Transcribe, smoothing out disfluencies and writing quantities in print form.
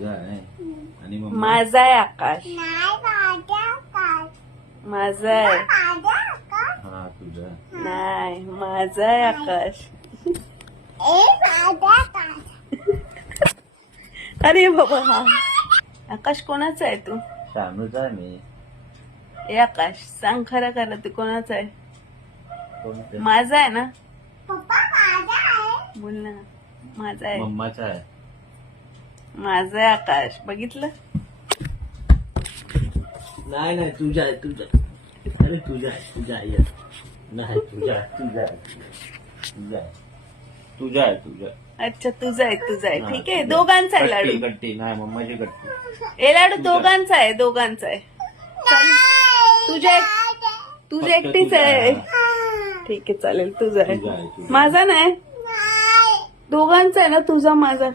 तुझा आहे आणि मम्मा माझा आहे आकाश. माझा आहे. हा तुझा. नाही माझा आहे आकाश. अरे बाबा हा आकाश कोणाचा आहे तू? शानूचा आहे मी. ए आकाश सांग खरं खरं तू कोणाचा आहे? कोणते? माझा आहे ना? बोल ना. माझा आहे. मम्माचा आहे. माझा आहे आकाश. बघितलं? नाही नाही तुझा आहे तुझा. अरे तुझा आहे तुझा आहे. नाही तुझा आहे तुझा आहे तुझा आहे तुझा आहे तुझा. अच्छा तुझा आहे तुझा आहे. हा, ठीक आहे. तुझा. दोघांचा आहे गट्टी लाडू. गट्टी नाही मम्माची गट्टी. ए लाडू तुझा. दोघांचा आहे दोघांचा आहे. तुझ्या तुझ्या फक्त एकटीच तुझा आहे. हा. ठीक आहे चालेल तुझा आहे. तुझा आहे तुझा. माझा नाही दोघांचा आहे ना तुझा माझा.